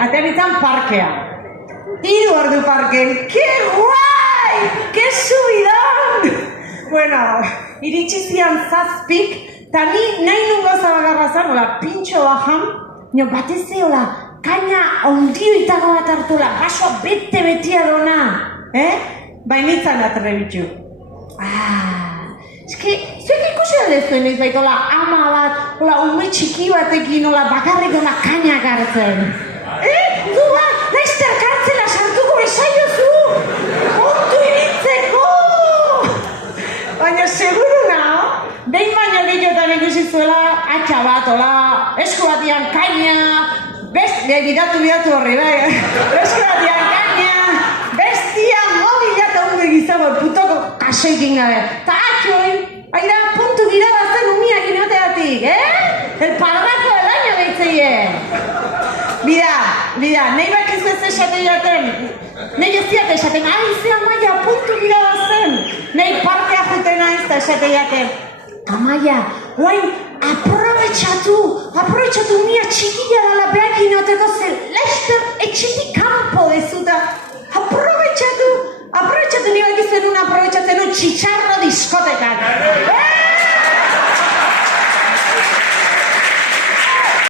aterritan parkea. 3 ordu parken. ¡Qué guai! ¡Qué subidón! Bueno, iritsi zian 7, eta ni nahi nun gauza bakarra zan, hola, pintxo bajan, nio batez hola, kaina ondio itago bat hartula, basoa bete-betia dona, bainitzan atrebitxu. Eske, zuek ikusi alde zuen ez baita, hola, ama bat, hola, ume txiki batekin, hola, bakarrik hola, kainak hartzen. Du bat, laizter kartzela sartuko esaiozu, ontu iritzeko! Baina, seguru nao, behin baino gehiotan ikusi zuela, atxa bat, hola, esku batian kaina, bidatu horri, esku batian kaina, bestia mobila eta hunde gizago, putoko kasoikin gabe. Ta atxoi, aira, puntu girada zen umiak inoteatik, El padrazo del año behitzeie. Bida, nahi bakizu ez esate jaten, nahi ez diat esaten, ze Amaia, puntu girada zen, nahi parkea jutena ez da esate jaten. Amaia, guain, aprobetxatu mia txikila dala behak inoteko zen, laizter etxetik kanpo dezuta, aprobetxatu nire bakizuen un aprobetxatzen un txitxarro